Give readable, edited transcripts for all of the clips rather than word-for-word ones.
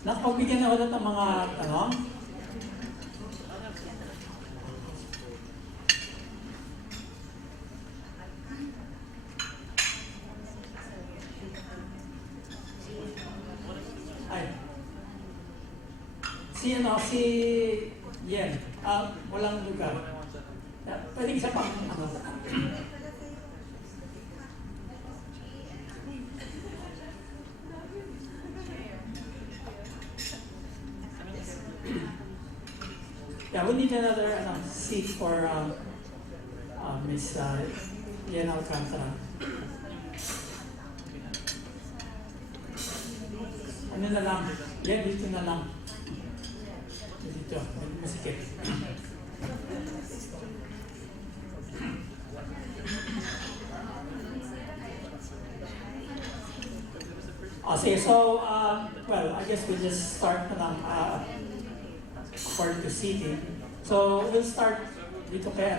Nakapagbigyan na ulit ng mga tanong. Ay. Si Yen. Walang lugar. Pwede isa pang ano. Yeah, we need another seat for Miss Yen Alcantara. Ano na lang? Yen, dito na lang. Dito, masikip. Okay, so, well, I guess we'll just start na lang according to seating. So, we'll start dito kay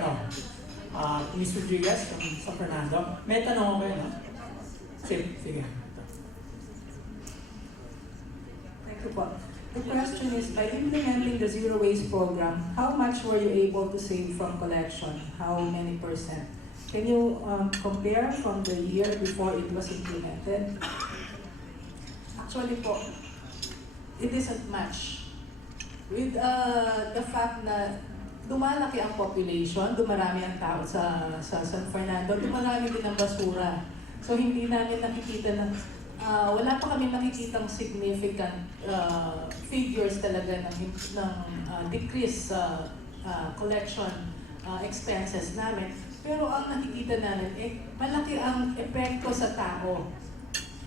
Ms. Rodriguez from San Fernando. May tanong ako no? Sige. Thank you po. The question is, by implementing the zero waste program, how much were you able to save from collection? How many percent? Can you compare from the year before it was implemented? Actually po, it isn't much. With the fact na dumalaki ang population, dumarami ang tao sa San Fernando, dumarami din ang basura. So hindi namin nakikita ng wala pa kami nakikitang significant figures talaga ng decrease sa collection expenses namin. Pero ang nakikita namin, malaki ang epekto sa tao.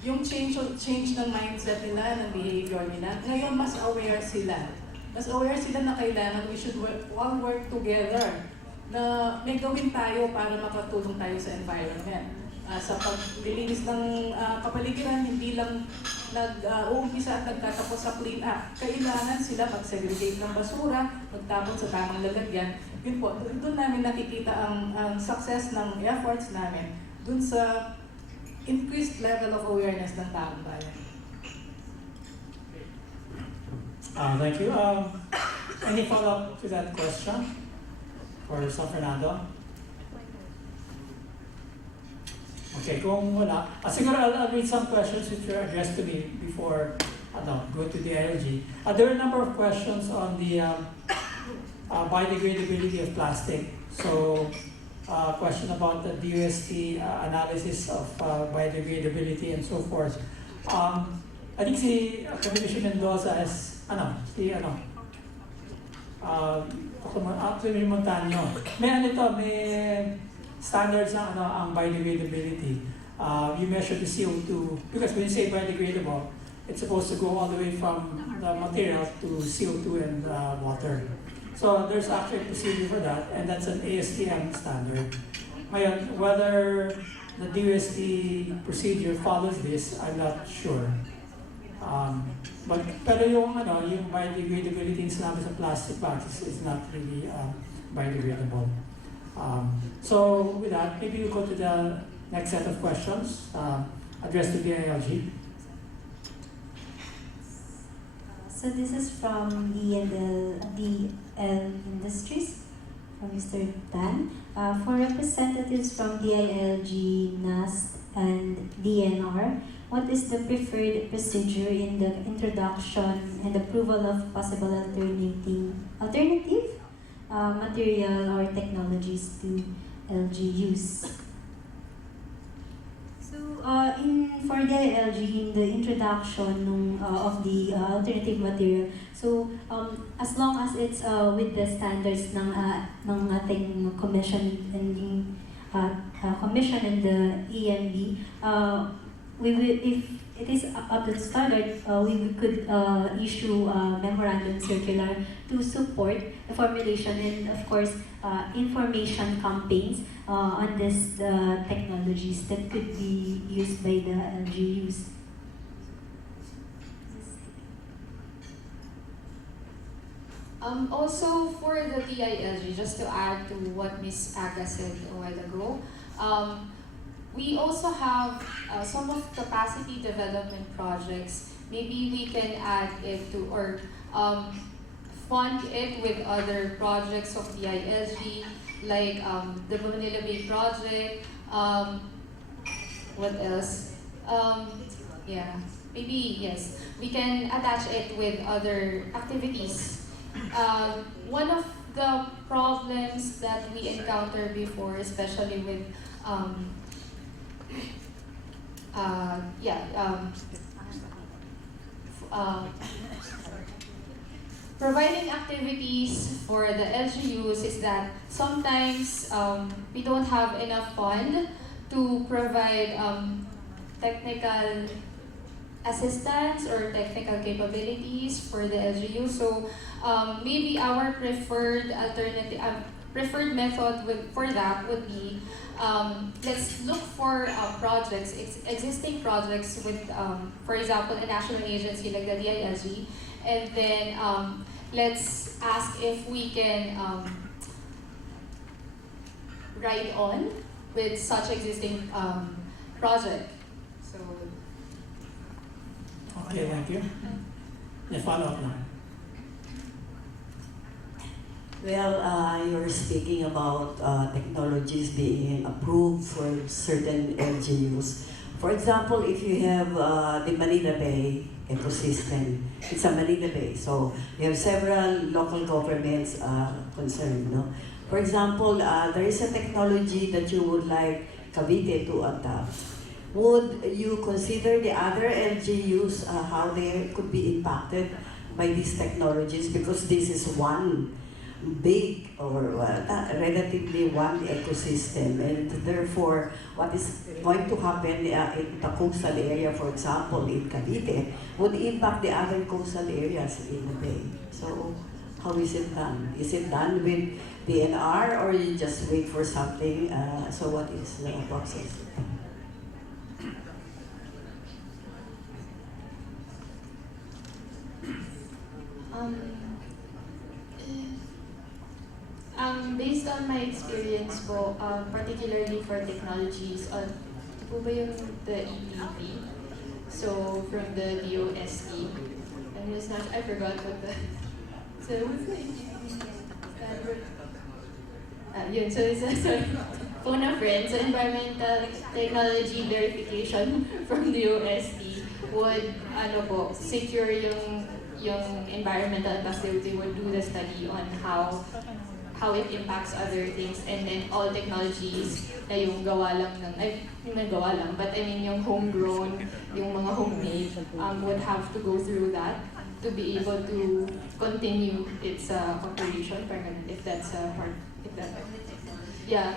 Yung change ng mindset nila, ng behavior nila. Ngayon, mas aware sila. Mas aware sila na kailangan we should all work together. Na may gawin tayo para makatulong tayo sa environment. Sa paglilinis ng kapaligiran, hindi lang nag-uumpisa at nagtatapos sa clean up. Kailangan sila mag-segregate ng basura, magtapon sa tamang lalagyan. Yun po, doon namin nakikita ang success ng efforts namin doon sa increased level of awareness ng taong bayan. Thank you. Any follow-up to that question for San Fernando? Okay, kung wala, siguro I'll read some questions which were addressed to me before go to the ILG. There are a number of questions on the biodegradability of plastic. So, question about the DOST analysis of biodegradability and so forth. I think si Commissioner Mendoza is, Montaño. May standards ng ang biodegradability. You measure the CO2, because when you say biodegradable, it's supposed to go all the way from the material to CO2 and water. So there's actually a procedure for that, and that's an ASTM standard. Ngayon, whether the DOST procedure follows this, I'm not sure. Pero yung biodegradability sinabi sa plastic bags is not really biodegradable. So with that, maybe we'll go to the next set of questions addressed to the ILG. So this is from DL Industries, from Mr. Dan. For representatives from DILG, NAST, and DNR, what is the preferred procedure in the introduction and approval of possible alternative material or technologies to LG use? So, for the LG, in the introduction of the alternative material, so as long as it's with the standards ng ating commission and the EMB, we will, if it is up to the standard, we could issue a memorandum circular to support the formulation and, of course, information campaigns on these technologies that could be used by the LGUs. Also, for the DILG, just to add to what Ms. Aga said a while ago, we also have some of capacity development projects maybe we can add it to, or fund it with other projects of DISG, like the Manila Bay project. What else? Yeah, maybe yes. We can attach it with other activities. One of the problems that we encountered before, especially with providing activities for the LGUs is that sometimes we don't have enough fund to provide technical assistance or technical capabilities for the LGU. So maybe our preferred alternative, preferred method for that would be let's look for projects, existing projects with, for example, a national agency like the DISG, and then let's ask if we can ride on with such existing project. So. Okay, thank you. The follow-up now. Well, you're speaking about technologies being approved for certain LGUs. For example, if you have the Manila Bay ecosystem, it's a Manila Bay, so you have several local governments concerned. No? For example, there is a technology that you would like Cavite to adopt. Would you consider the other LGUs how they could be impacted by these technologies? Because this is one big or relatively one ecosystem, and therefore what is going to happen in the coastal area, for example in Cavite, would impact the other coastal areas in the bay. So how is it done? Is it done with DNR or you just wait for something? So what is the process? Based on my experience po, particularly for technologies, ito po ba yung the ETP? So, from the DOST, and it's not, I forgot what the, so what's the ETP standard? Yun, so it's sorry, phone a friend, so environmental technology verification from DOST would, secure yung environmental impact. They would do the study on how it impacts other things, and then all technologies na yung gawa lang ng, yung gawa lang, but I mean yung homegrown, yung mga homemade, would have to go through that to be able to continue its operation, if that's a part, if that, yeah,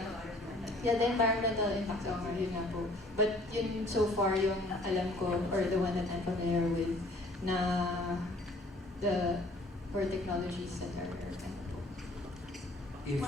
the environmental impacts are yun nga po. But yun so far yung alam ko, or the one that I'm familiar with, na for technologies that are if